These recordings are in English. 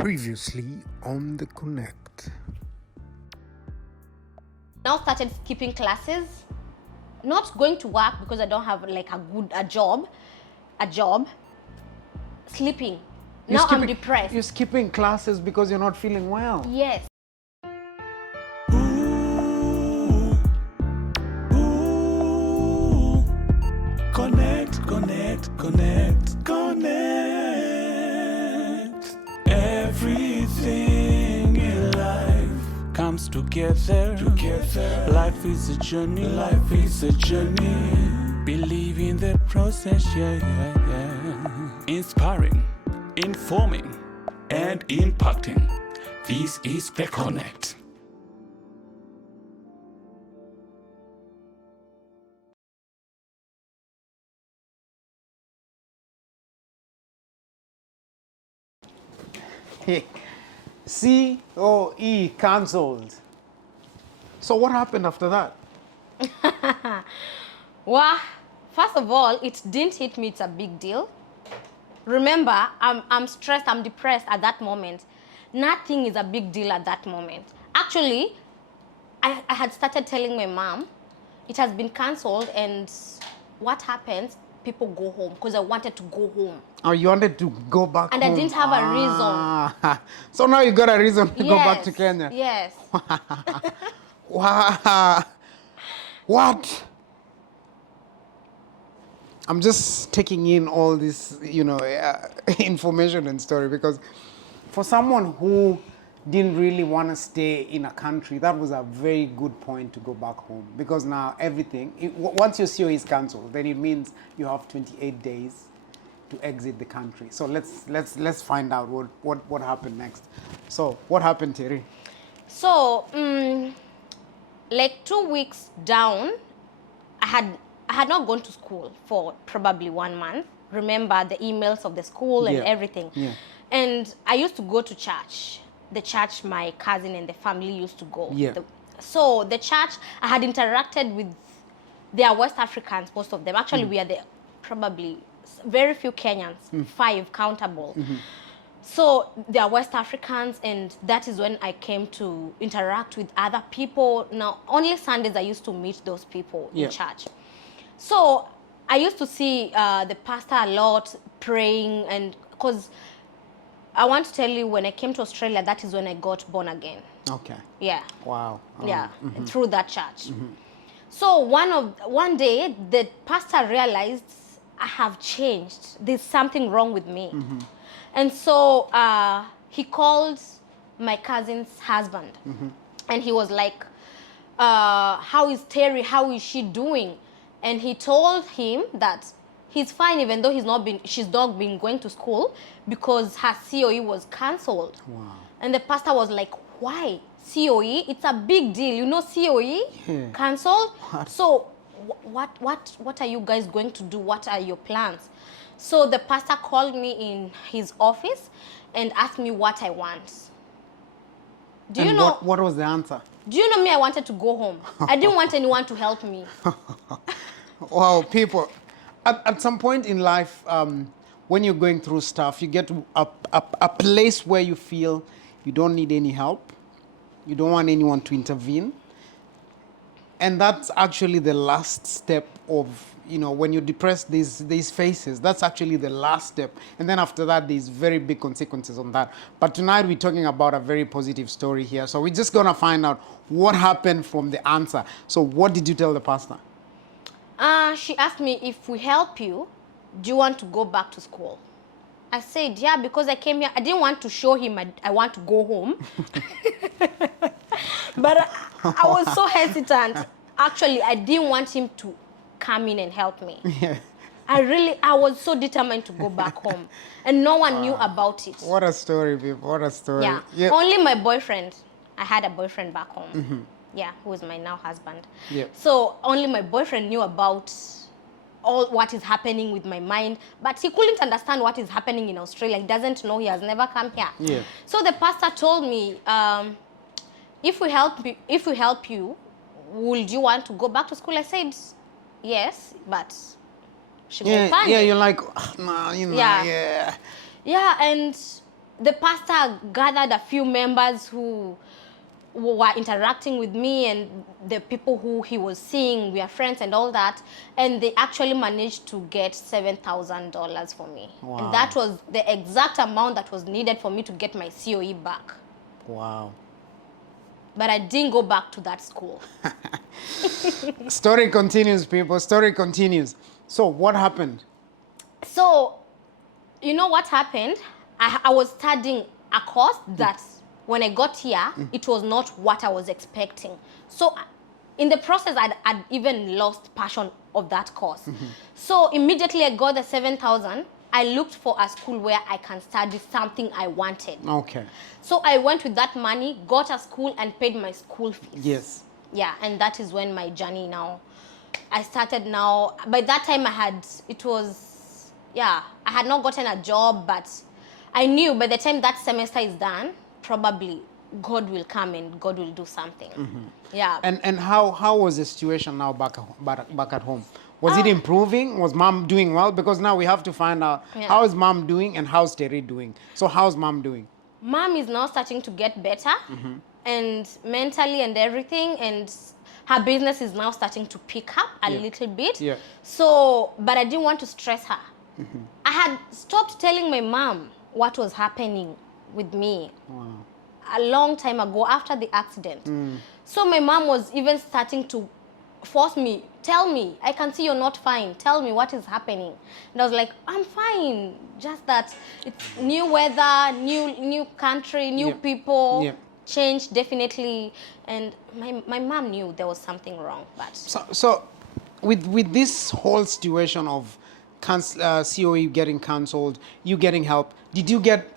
Previously on the Connect. Now started skipping classes, not going to work because I don't have like a job, sleeping. Now I'm depressed. You're skipping classes because you're not feeling well. Yes. Connect. Everything in life comes together. Life is a journey. Believe in the process, yeah. Inspiring, informing, and impacting. This is the Connect. CoE cancelled. So what happened after that? Well, first of all, it didn't hit me. It's a big deal. Remember, I'm stressed, I'm depressed at that moment. Nothing is a big deal at that moment. Actually, I had started telling my mom, it has been cancelled, and what happens, people go home, because I wanted to go home. Oh, you wanted to go back and home. I didn't have a reason. So now you got a reason to go back Yes, to Kenya. Yes. Wow. What? I'm just taking in all this, information and story, because for someone who didn't really want to stay in a country, that was a very good point to go back home, because now once your COE is cancelled, then it means you have 28 days to exit the country. So let's find out what happened next. So what happened, Terry? So like 2 weeks down, I had not gone to school for probably 1 month. Remember the emails of the school and everything. Yeah. And I used to go to church, the church my cousin and the family used to go. Yeah. So the church, I had interacted with, they are West Africans, most of them. Actually, we are probably very few Kenyans, 5 countable. So they are West Africans, and that is when I came to interact with other people. Now, only Sundays I used to meet those people in church. So I used to see the pastor a lot praying, and because I want to tell you, when I came to Australia, that is when I got born again. Okay. Yeah. Wow. Yeah, through that church. So one day, the pastor realized I have changed. There's something wrong with me. And so he called my cousin's husband. And he was like, how is Terry? How is she doing? And he told him that he's fine, even though she's not been going to school, because her COE was cancelled. Wow. And the pastor was like, why? COE? It's a big deal. You know COE? Yeah. Cancelled? What? So what are you guys going to do? What are your plans? So the pastor called me in his office and asked me what I want. Do you know what was the answer? Do you know me? I wanted to go home. I didn't want anyone to help me. Wow, people, at some point in life, when you're going through stuff, you get to a place where you feel you don't need any help. You don't want anyone to intervene. And that's actually the last step of, when you're depressed, these phases, that's actually the last step. And then after that, there's very big consequences on that. But tonight we're talking about a very positive story here. So we're just gonna find out what happened from the answer. So what did you tell the pastor? She asked me, if we help you, do you want to go back to school? I said, yeah, because I came here. I didn't want to show him I want to go home. But I was so hesitant. Actually, I didn't want him to come in and help me. Yeah. I was so determined to go back home. And no one knew about it. What a story, people. What a story. Yeah. Only my boyfriend. I had a boyfriend back home. Yeah, who is my now husband. Yeah. So only my boyfriend knew about all what is happening with my mind, but he couldn't understand what is happening in Australia. He doesn't know. He has never come here. Yeah. So the pastor told me, if we help you, would you want to go back to school? I said, yes, but she will panic. Yeah, you're like, nah, Yeah, and the pastor gathered a few members who were interacting with me, and the people who he was seeing were friends and all that, and they actually managed to get $7,000 for me. Wow. And that was the exact amount that was needed for me to get my CoE back. Wow. But I didn't go back to that school. Story continues, people. Story continues. So what happened? So, you know what happened? I was studying a course that when I got here, it was not what I was expecting. So in the process, I'd even lost passion of that course. So immediately I got the 7,000. I looked for a school where I can study something I wanted. Okay. So I went with that money, got a school, and paid my school fees. Yes. Yeah, and that is when my journey now, I started now. By that time I had not gotten a job, but I knew by the time that semester is done, probably God will come and God will do something. Yeah. And how was the situation now back at home? Was it improving? Was mom doing well? Because now we have to find out how is mom doing and how's Terry doing. So how's mom doing? Mom is now starting to get better, and mentally and everything, and her business is now starting to pick up a little bit. Yeah. So, but I didn't want to stress her. I had stopped telling my mom what was happening with me a long time ago after the accident. So my mom was even starting to force me, tell me, I can see you're not fine. Tell me what is happening. And I was like, I'm fine. Just that it's new weather, new country, new people. Yeah. Change definitely. And my mom knew there was something wrong. But So with this whole situation of CoE getting cancelled, you getting help, did you get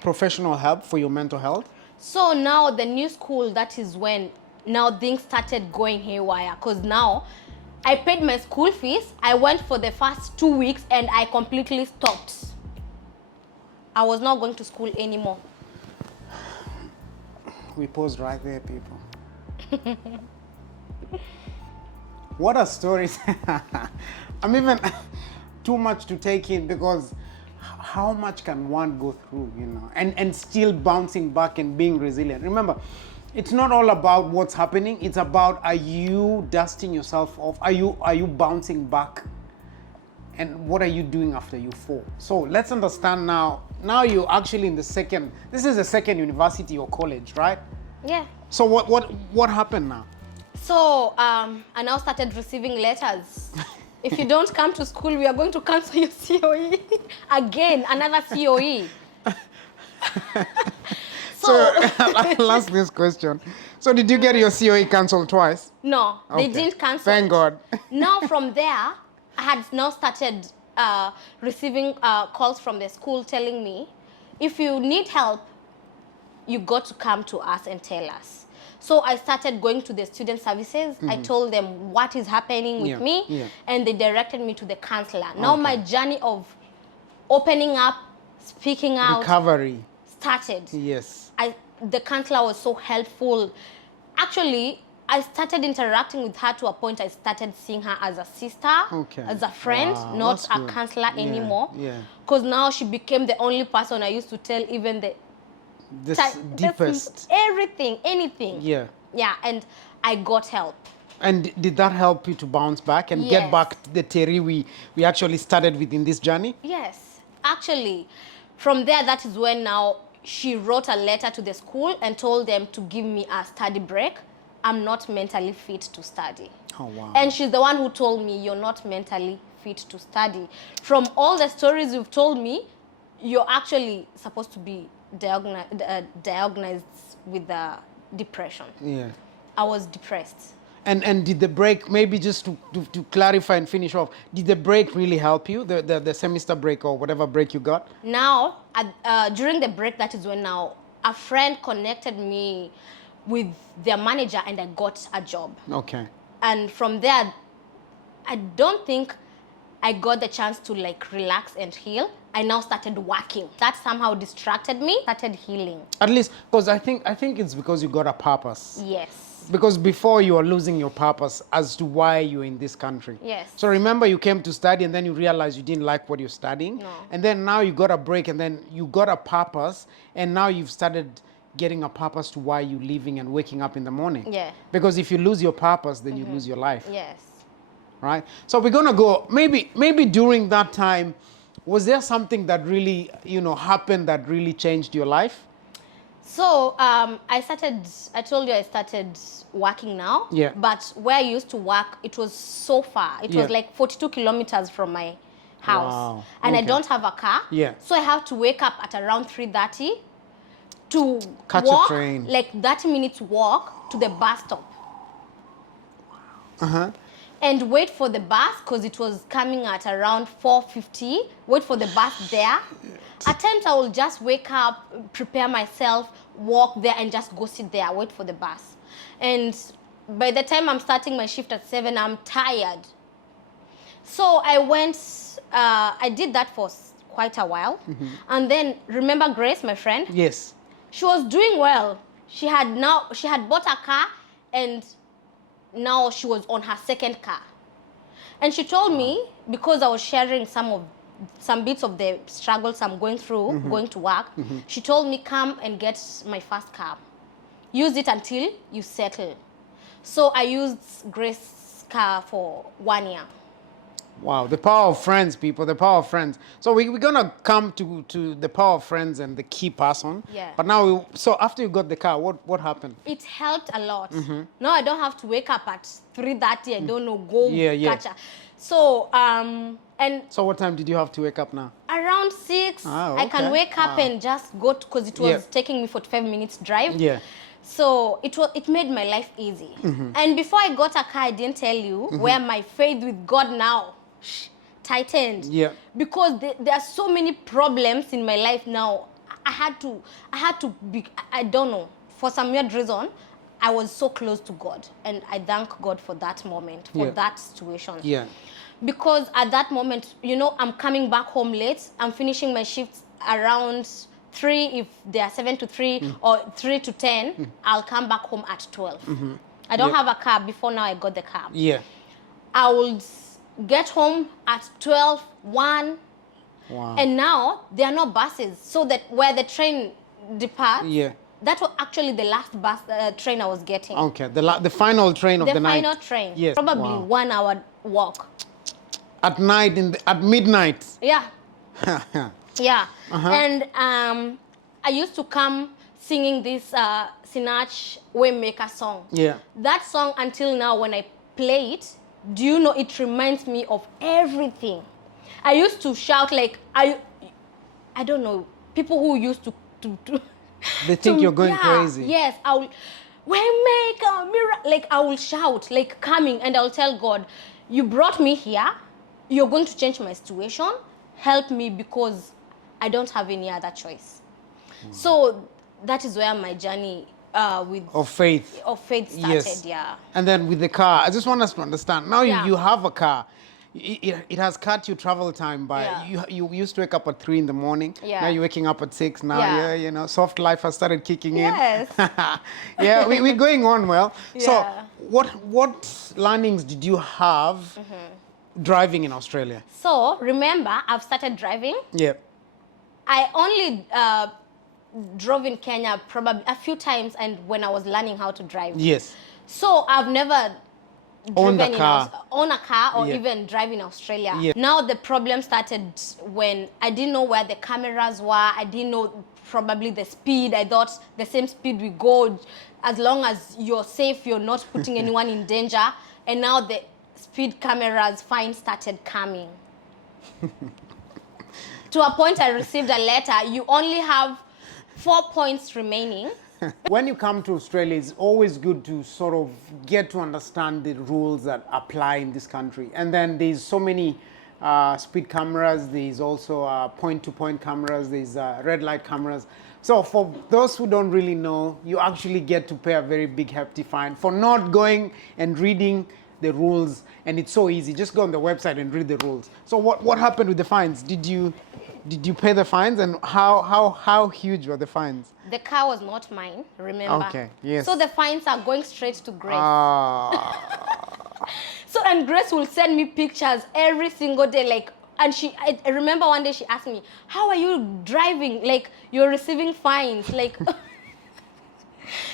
professional help for your mental health? so now the new school, that is when now things started going haywire, because now I paid my school fees. I went for the first 2 weeks and I completely stopped. I was not going to school anymore. We paused right there, people. What a story. I'm even too much to take in, because how much can one go through, you know, and still bouncing back and being resilient. Remember, it's not all about what's happening. It's about, are you dusting yourself off? Are you bouncing back? And what are you doing after you fall? So let's understand now. Now you're actually in this is the second university or college, right? Yeah. So what happened now? So I now started receiving letters. If you don't come to school, we are going to cancel your CoE. Again, another CoE. So I'll ask this question. So did you get your CoE cancelled twice? No, they Okay. didn't cancel. Thank it. God. Now from there, I had now started receiving calls from the school telling me, if you need help, you got to come to us and tell us. So I started going to the student services. I told them what is happening with me, and they directed me to the counselor. Now my journey of opening up, speaking out, Recovery. started. Yes. The counselor was so helpful. Actually, I started interacting with her to a point I started seeing her as a sister, as a friend, Wow, not that's a good. counselor anymore. Yeah. Because now she became the only person I used to tell even the This deepest. everything, anything. Yeah. Yeah, and I got help. And did that help you to bounce back and Yes. get back to the Terry we actually started with in this journey? Yes, actually, from there, that is when now she wrote a letter to the school and told them to give me a study break. I'm not mentally fit to study. Oh, wow. And she's the one who told me, you're not mentally fit to study. From all the stories you've told me, you're actually supposed to be diagnosed with depression. Yeah. I was depressed. And did the break, maybe just to clarify and finish off, did the break really help you, the semester break or whatever break you got? Now, during the break, that is when now a friend connected me with their manager and I got a job. Okay. And from there, I don't think I got the chance to like relax and heal. I now started working. That somehow distracted me, started healing. At least, because I think it's because you got a purpose. Yes. Because before you were losing your purpose as to why you're in this country. Yes. So remember you came to study and then you realized you didn't like what you're studying. No. And then now you got a break and then you got a purpose and now you've started getting a purpose to why you're living and waking up in the morning. Yeah. Because if you lose your purpose, then you lose your life. Yes. Right? So we're gonna go, maybe during that time, was there something that really, happened that really changed your life? So I told you I started working now. Yeah. But where I used to work, it was so far. It was Yeah. like 42 kilometers from my house. Wow. And I Okay. don't have a car. Yeah. So I have to wake up at around 3:30 to Catch a walk, train. like 30 minutes walk to the bus stop. Uh-huh. And wait for the bus because it was coming at around 4:50. Wait for the bus there. At times I will just wake up, prepare myself, walk there and just go sit there, wait for the bus. And by the time I'm starting my shift at 7, I'm tired. So I went, I did that for quite a while. And then remember Grace, my friend? Yes. She was doing well. She had bought a car and now she was on her second car. And she told me, because I was sharing some bits of the struggles I'm going through, going to work, she told me, come and get my first car. Use it until you settle. So I used Grace's car for 1 year. Wow, the power of friends, people, the power of friends. So we're going to come to the power of friends and the key person. Yeah. But now, so after you got the car, what happened? It helped a lot. Now I don't have to wake up at 3:30. I don't know, go Yeah. catch her. So, and So what time did you have to wake up now? around 6, Ah, I can okay. wake up and just go, because it was Yeah. taking me 45 minutes drive. Yeah. So it made my life easy. And before I got a car, I didn't tell you where my faith with God now tightened. Yeah. Because there are so many problems in my life now. I had to be, I don't know, for some weird reason, I was so close to God. And I thank God for that moment, for Yeah. that situation. Yeah. Because at that moment, I'm coming back home late. I'm finishing my shifts around 3, if they are 7 to 3 or 3 to 10, I'll come back home at 12. I don't Yeah. have a car. Before now, I got the car. Yeah. I would get home at 12, 1, Wow. and now there are no buses. So that where the train departs, Yeah. that was actually the last bus train I was getting. Okay, the final train of the night. The final train. Yes. Probably Wow. 1 hour walk. At night, at midnight. Yeah. Yeah. Uh-huh. And I used to come singing this Sinach Waymaker song. Yeah. That song, until now, when I play it, do you know, it reminds me of everything. I used to shout like, I don't know, people who used to They think you're going yeah, crazy. Yes, I will, Waymaker, miracle, like I will shout, like coming, and I'll tell God, you brought me here, you're going to change my situation, help me, because I don't have any other choice. So that is where my journey Of faith. started. Yes. Yeah. And then with the car, I just want us to understand. Now Yeah. you have a car. It has cut your travel time by. Yeah. You used to wake up at 3 in the morning. Yeah. Now you're waking up at 6. Now, Yeah. soft life has started kicking Yes. in. Yeah, we're going on well. So, Yeah. what learnings did you have driving in Australia? So remember, I've started driving. Yeah. I only drove in Kenya probably a few times, and when I was learning how to drive. Yes. So I've never Owned a driven car. own a car or Yeah. even drive in Australia. Yeah. Now the problem started when I didn't know where the cameras were. I didn't know probably the speed. I thought the same speed we go, as long as you're safe, you're not putting anyone in danger. And now the speed cameras fine started coming. To a point I received a letter, you only have 4 points remaining. When you come to Australia, it's always good to sort of get to understand the rules that apply in this country. And then there's so many speed cameras. There's also point-to-point cameras. There's red light cameras. So for those who don't really know, you actually get to pay a very big hefty fine for not going and reading the rules. And it's so easy. Just go on the website and read the rules. So what happened with the fines? Did you Did you pay the fines, and how huge were the fines? The car was not mine, remember? Okay, yes. So the fines are going straight to Grace. Ah. So, and Grace will send me pictures every single day, like, and I remember one day she asked me, how are you driving? Like, you're receiving fines, like,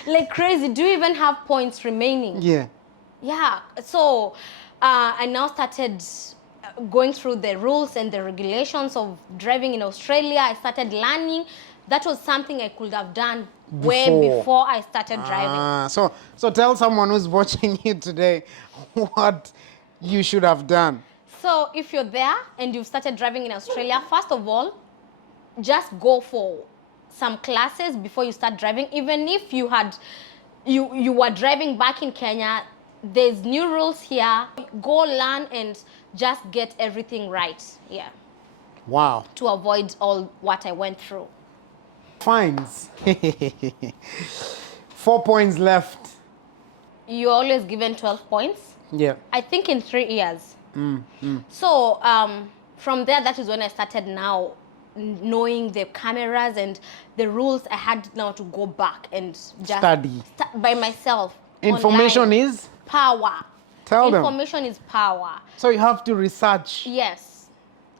like crazy. Do you even have points remaining? Yeah. Yeah. So, I now started going through the rules and the regulations of driving in Australia. I started learning. That was something I could have done way before I started driving. So tell someone who's watching you today what you should have done. So if you're there and you've started driving in Australia, first of all, just go for some classes before you start driving. Even if you were driving back in Kenya, there's new rules here. Go learn and just get everything right. Yeah. Wow. To avoid all what I went through. Fines. 4 points left. You're always given 12 points. Yeah. I think in 3 years. So from there, that is when I started now knowing the cameras and the rules. I had now to go back and just Study. by myself. Information online. is? Power. Tell them. Information is power. So you have to research. Yes.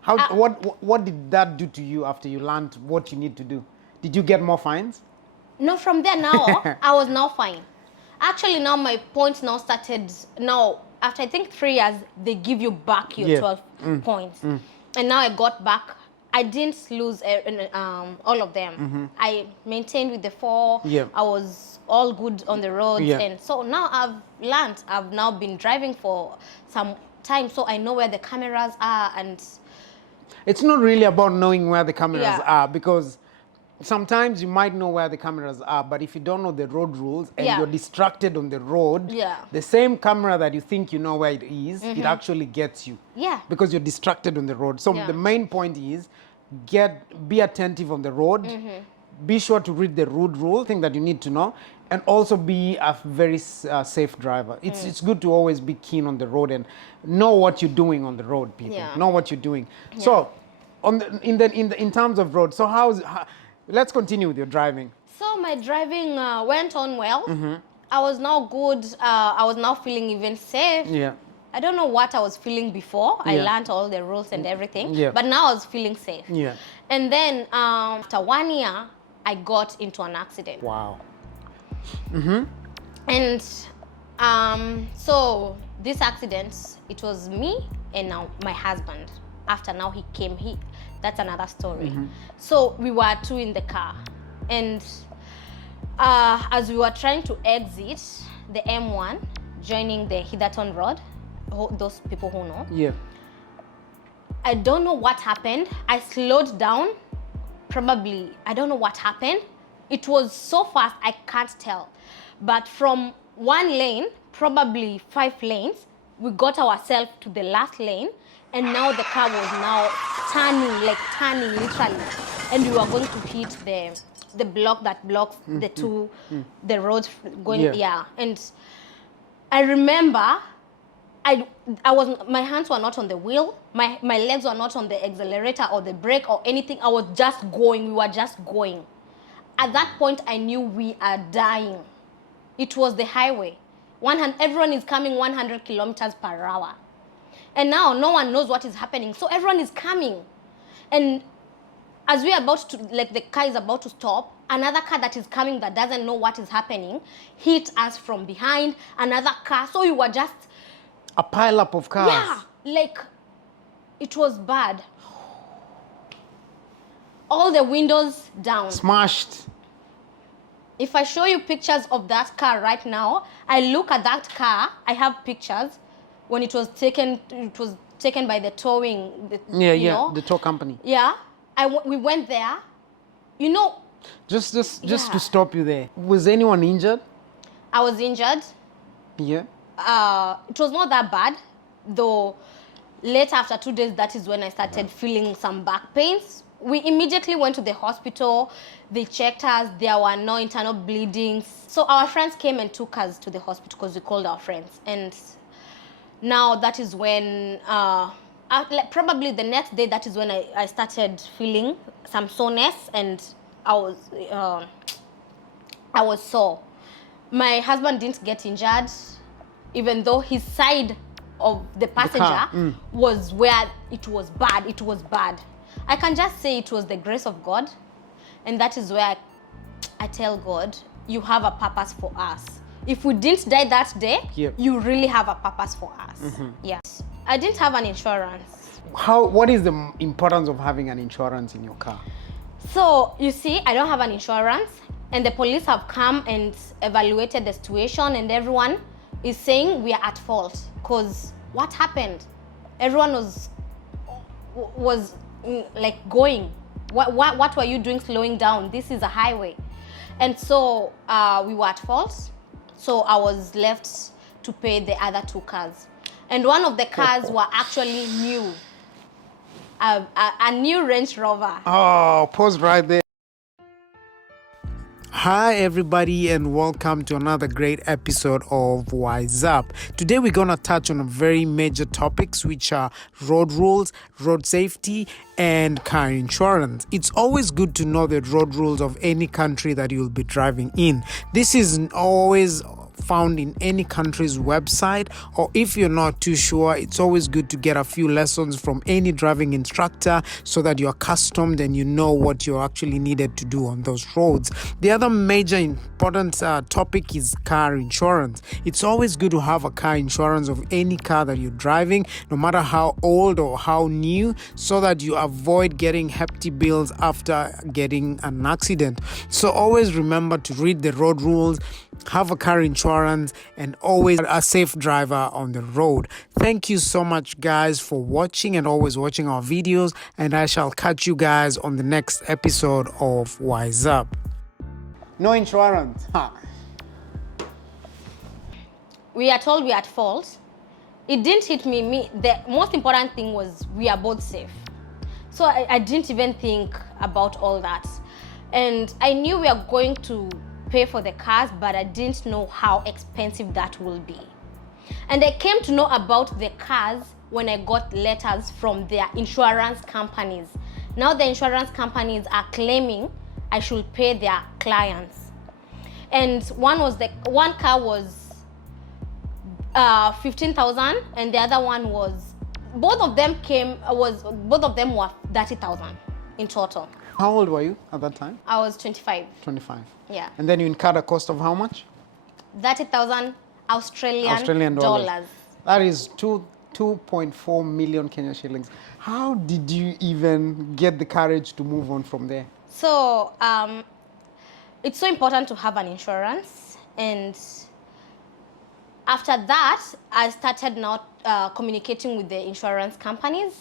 What did that do to you after you learned what you need to do? Did you get more fines? No, from there now, I was now fine. Actually, now my points now started, now, after I think 3 years, they give you back your 12 points. And now I got back. I didn't lose all of them. I maintained with the 4. Yeah. I was all good on the roads. Yeah. And so now I've learned. I've now been driving for some time, so I know where the cameras are. And It's not really about knowing where the cameras Yeah. are, because sometimes you might know where the cameras are, but if you don't know the road rules and Yeah. you're distracted on the road, Yeah. the same camera that you think you know where it is, it actually gets you. Yeah. Because you're distracted on the road. So Yeah. the main point is be attentive on the road. Be sure to read the road rule, thing that you need to know, and also be a very safe driver. It's good to always be keen on the road and know what you're doing on the road, people. Yeah. Know what you're doing. So in terms of road, so let's continue with your driving. So my driving went on well. I was now good. I was now feeling even safe. Yeah. I don't know what I was feeling before. I Yeah. learned all the rules and everything. Yeah. But now I was feeling safe. Yeah. And then after 1 year, I got into an accident. Wow. And so this accident, it was me and now my husband. After now he came, that's another story. So we were 2 in the car. And as we were trying to exit the M1, joining the Hitherton Road, those people who know, Yeah. I don't know what happened. I slowed down. Probably, I don't know what happened. It was so fast, I can't tell. But from 1 lane, probably 5 lanes, we got ourselves to the last lane, and now the car was now turning literally. And we were going to hit the block that blocks the road going, Yeah. And I remember my hands were not on the wheel, my legs were not on the accelerator or the brake or anything. I was just going. We were just going. At that point, I knew we are dying. It was the highway. Everyone is coming 100 kilometers per hour. And now no one knows what is happening. So everyone is coming. And as we are about to, like the car is about to stop, another car that is coming that doesn't know what is happening hit us from behind, another car. So we were just... A pile up of cars. Yeah, like it was bad. All the windows down. Smashed. If I show you pictures of that car right now, I look at that car, I have pictures when it was taken by the towing. You know? The tow company. Yeah, we went there. You know. Just Yeah. to stop you there. Was anyone injured? I was injured. Yeah. It was not that bad, though. Later, after 2 days, that is when I started feeling some back pains. We immediately went to the hospital. They checked us. There were no internal bleedings. So our friends came and took us to the hospital because we called our friends. And now that is when probably the next day, that is when I started feeling some soreness, and I was sore. My husband didn't get injured, even though his side of the passenger was where it was bad. It was bad. I can just say it was the grace of God, and that is where I tell God, you have a purpose for us. If we didn't die that day, you really have a purpose for us. Yes. I didn't have an insurance. What is the importance of having an insurance in your car? So, you see, I don't have an insurance, and the police have come and evaluated the situation, and everyone is saying we are at fault. Because what happened? Everyone was like going. What were you doing slowing down? This is a highway. And so we were at fault. So I was left to pay the other 2 cars. And one of the cars were actually new. A new Range Rover. Oh, pause right there. Hi everybody, and welcome to another great episode of Wise Up. Today we're going to touch on very major topics, which are road rules, road safety, and car insurance. It's always good to know the road rules of any country that you'll be driving in. This is always found in any country's website, or if you're not too sure, it's always good to get a few lessons from any driving instructor so that you're accustomed and you know what you're actually needed to do on those roads. The other major important topic is car insurance. It's always good to have a car insurance of any car that you're driving, no matter how old or how new, so that you avoid getting hefty bills after getting an accident. So always remember to read the road rules, have a car insurance, and always a safe driver on the road. Thank you so much, guys, for watching and always watching our videos, and I shall catch you guys on the next episode of Wise Up. No insurance. We are told we are at fault. It didn't hit me. The most important thing was we are both safe. So I didn't even think about all that. And I knew we are going to pay for the cars, but I didn't know how expensive that will be. And I came to know about the cars when I got letters from their insurance companies. Now the insurance companies are claiming I should pay their clients. And one car was 15,000, and the other one was, both of them were 30,000 in total. How old were you at that time? I was 25. 25. Yeah. And then you incurred a cost of how much? 30,000 Australian dollars. That is 2.4 million Kenya shillings. How did you even get the courage to move on from there? So it's so important to have an insurance, and after that I started now communicating with the insurance companies,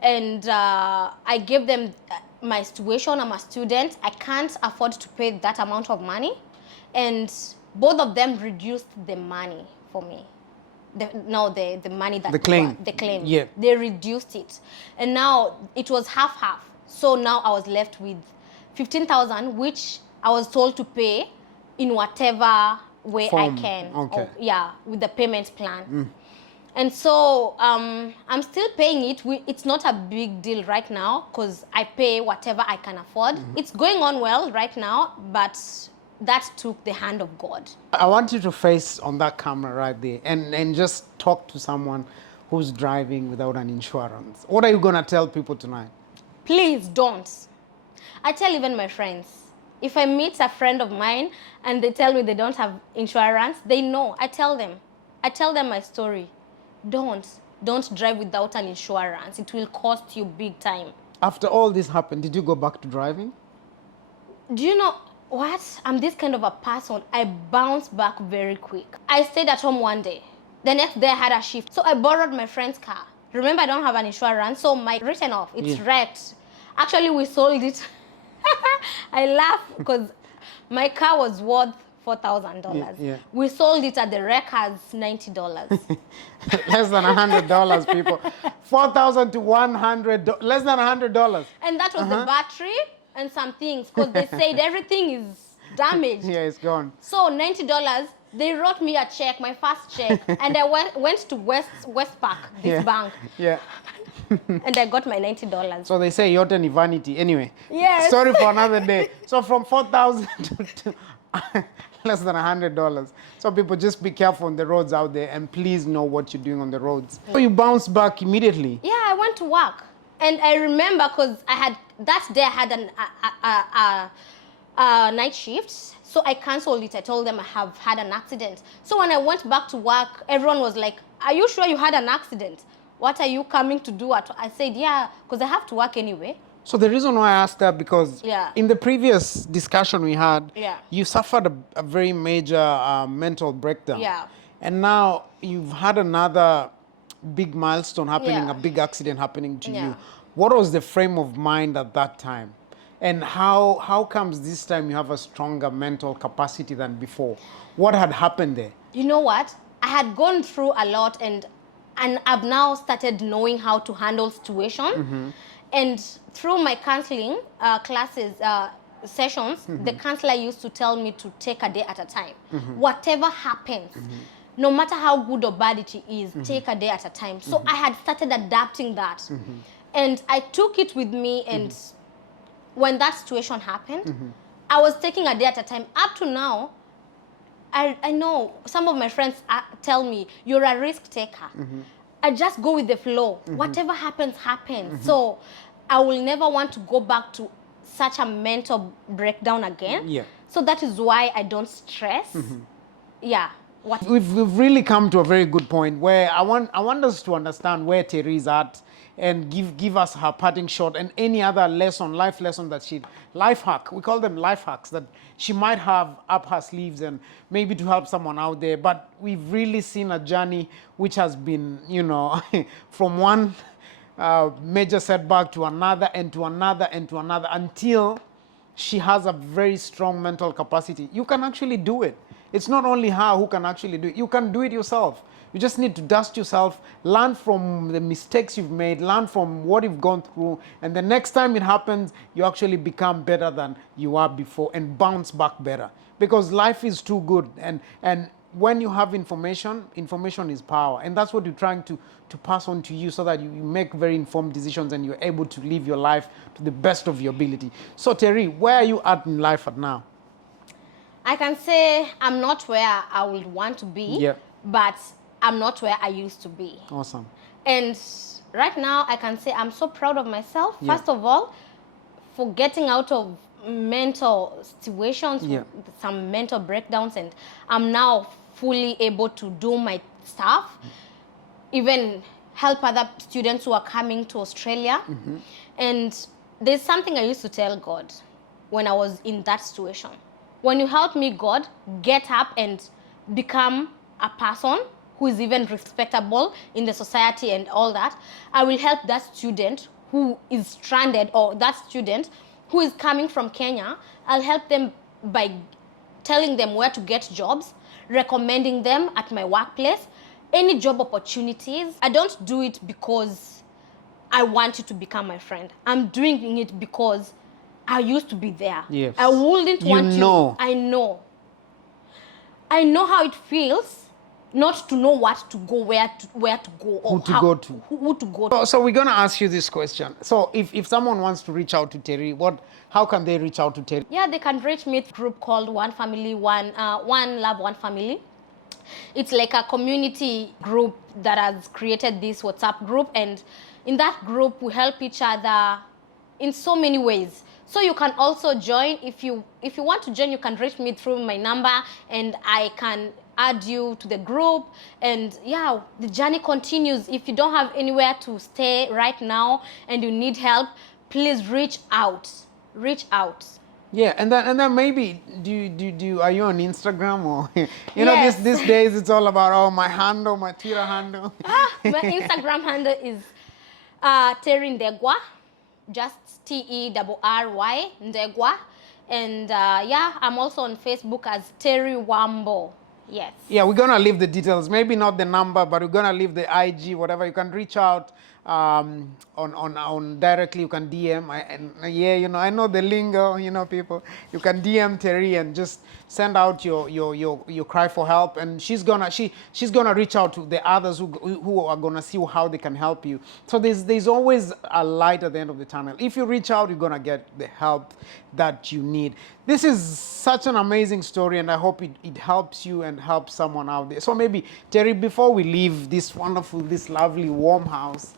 and I gave them my situation. I'm a student. I can't afford to pay that amount of money, and both of them reduced the money for me. The money that the claim. Yeah. They reduced it, and now it was half. So now I was left with 15,000, which I was told to pay in whatever way I can. Okay. With the payment plan. And so I'm still paying it. It's not a big deal right now because I pay whatever I can afford. It's going on well right now, but that took the hand of God. I want you to face on that camera right there and just talk to someone who's driving without an insurance. What are you going to tell people tonight? Please don't. I tell even my friends. If I meet a friend of mine and they tell me they don't have insurance, they know. I tell them my story. Don't drive without an insurance. It will cost you big time. After all this happened, did you go back to driving? Do you know what? I'm this kind of a person. I bounce back very quick. I stayed at home one day. The next day I had a shift. So I borrowed my friend's car. Remember, I don't have an insurance, so my written off, it's wrecked. Actually, we sold it. I laugh because my car was worth $4,000. Yeah. We sold it at the wreck as $90. Less than $100, people. 4,000 to 100, less than $100. And that was the battery and some things, because they said everything is damaged. Yeah, it's gone. So $90, They wrote me a check, my first check, and I went to West Park, this bank, Yeah. and I got my $90. So they say yote ni vanity. Anyway. Yes. Sorry for another day. So from 4,000 to less than $100. So people, just be careful on the roads out there, and please know what you're doing on the roads. So you bounce back immediately. Yeah, I went to work, and I remember because that day I had a night shift, so I canceled it. I told them I have had an accident. So when I went back to work, everyone was like, "Are you sure you had an accident? What are you coming to do?" I said, "Yeah, because I have to work anyway." So the reason why I asked that, because Yeah. in the previous discussion we had, Yeah. you suffered a very major mental breakdown. Yeah. And now you've had another big milestone happening, Yeah. a big accident happening to Yeah. you. What was the frame of mind at that time? And how comes this time you have a stronger mental capacity than before? What had happened there? You know what? I had gone through a lot, and I've now started knowing how to handle situation. And through my counseling classes, sessions, the counselor used to tell me to take a day at a time. Whatever happens, no matter how good or bad it is, take a day at a time. So I had started adapting that. And I took it with me, and when that situation happened, I was taking a day at a time. Up to now, I know some of my friends tell me, "You're a risk taker." I just go with the flow. Whatever happens, happens. So I will never want to go back to such a mental breakdown again. Yeah. So that is why I don't stress. Yeah. We've really come to a very good point where I want us to understand where Terry is at, and give us her parting shot and any other life lesson that life hack, we call them life hacks, that she might have up her sleeves and maybe to help someone out there. But we've really seen a journey which has been, from one major setback to another and to another and to another, until she has a very strong mental capacity. You can actually do it. It's not only her who can actually do it. You can do it yourself. You just need to dust yourself, learn from the mistakes you've made, learn from what you've gone through, and the next time it happens, you actually become better than you were before and bounce back better. Because life is too good, and when you have information is power, and that's what you're trying to pass on to you, so that you make very informed decisions and you're able to live your life to the best of your ability. So Terry, where are you at in life at now? I can say I'm not where I would want to be, but I'm not where I used to be. Awesome. And right now I can say I'm so proud of myself, first of all, for getting out of mental situations, some mental breakdowns, and I'm now fully able to do my stuff, even help other students who are coming to Australia. And there's something I used to tell God when I was in that situation. When you help me, God, get up and become a person who is even respectable in the society and all that, I will help that student who is stranded, or that student who is coming from Kenya. I'll help them by telling them where to get jobs, recommending them at my workplace, any job opportunities. I don't do it because I want you to become my friend. I'm doing it because I used to be there. Yes. I wouldn't want you. I know how it feels not to know what to go, where to go, or who to go to. So we're going to ask you this question. So if someone wants to reach out to Terry, how can they reach out to Terry? Yeah, they can reach me through a group called One Family, One Love, One Family. It's like a community group that has created this WhatsApp group, and in that group we help each other in so many ways. So you can also join. If you want to join, you can reach me through my number, and I can add you to the group. And yeah, the journey continues. If you don't have anywhere to stay right now and you need help, please reach out. Reach out. Yeah, and then maybe are you on Instagram, or know, these days it's all about my handle, my Twitter handle. My Instagram handle is Terry Ndegwa, just Terry Ndegwa, and I'm also on Facebook as Terry Wambo. Yes. Yeah, we're gonna leave the details. Maybe not the number, but we're gonna leave the IG, whatever. You can reach out. on directly. You can DM. I know the lingo. People. You can DM Terry and just send out your cry for help, and she's gonna reach out to the others who are gonna see how they can help you. So there's always a light at the end of the tunnel. If you reach out, you're gonna get the help that you need. This is such an amazing story, and I hope it helps you and helps someone out there. So maybe, Terry, before we leave this lovely, warm house,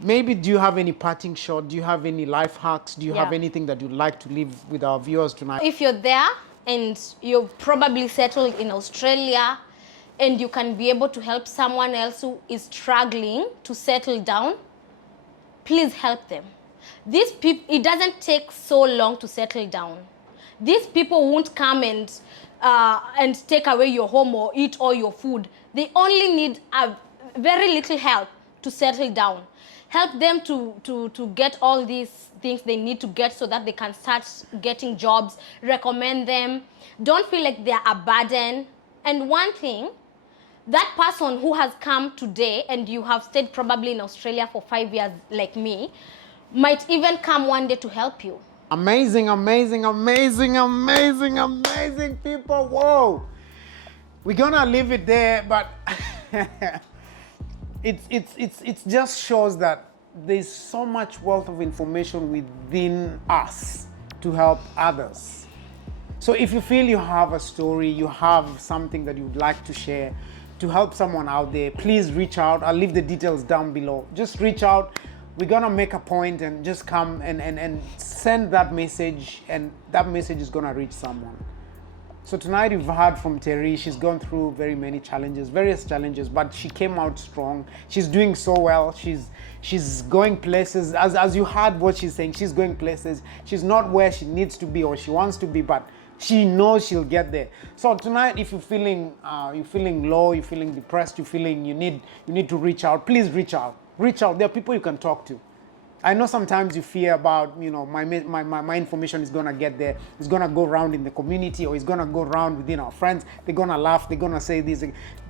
maybe do you have any parting shot? Do you have any life hacks? Do you have anything that you'd like to leave with our viewers tonight? If you're there and you're probably settled in Australia and you can be able to help someone else who is struggling to settle down, please help them. These people, it doesn't take so long to settle down. These people won't come and take away your home or eat all your food. They only need a very little help to settle down. Help them to get all these things they need to get so that they can start getting jobs. Recommend them. Don't feel like they're a burden. And one thing, that person who has come today and you have stayed probably in Australia for 5 years like me, might even come one day to help you. Amazing, amazing, amazing, amazing, amazing people. Whoa. We're gonna leave it there, but it just shows that there's so much wealth of information within us to help others. So if you feel you have a story, you have something that you'd like to share to help someone out there, please reach out. I'll leave the details down below. Just reach out. We're gonna make a point and just come and send that message, and that message is gonna reach someone. So tonight you've heard from Terry. She's gone through various challenges, but she came out strong. She's doing so well. She's going places. As you heard what she's saying, she's going places. She's not where she needs to be or she wants to be, but she knows she'll get there. So tonight, if you're feeling low, you're feeling depressed, you're feeling you need to reach out, please reach out. Reach out. There are people you can talk to. I know sometimes you fear about, my information is gonna get there. It's gonna go around in the community, or it's gonna go around within our friends. They're gonna laugh. They're gonna say this,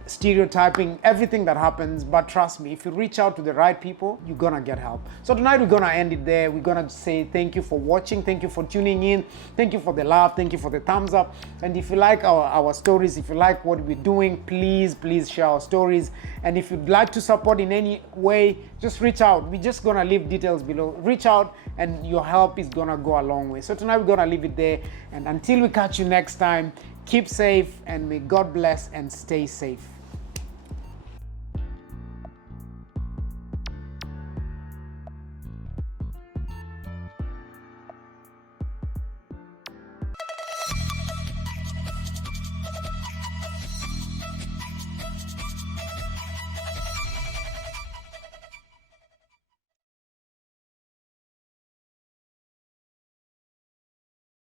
stereotyping, everything that happens. But trust me, if you reach out to the right people, you're gonna get help. So tonight we're gonna end it there. We're gonna say thank you for watching. Thank you for tuning in. Thank you for the love. Thank you for the thumbs up. And if you like our stories, if you like what we're doing, please share our stories. And if you'd like to support in any way, just reach out. We're just gonna leave details below. Reach out, and your help is gonna go a long way. So tonight we're gonna leave it there. And until we catch you next time, keep safe, and may God bless and stay safe.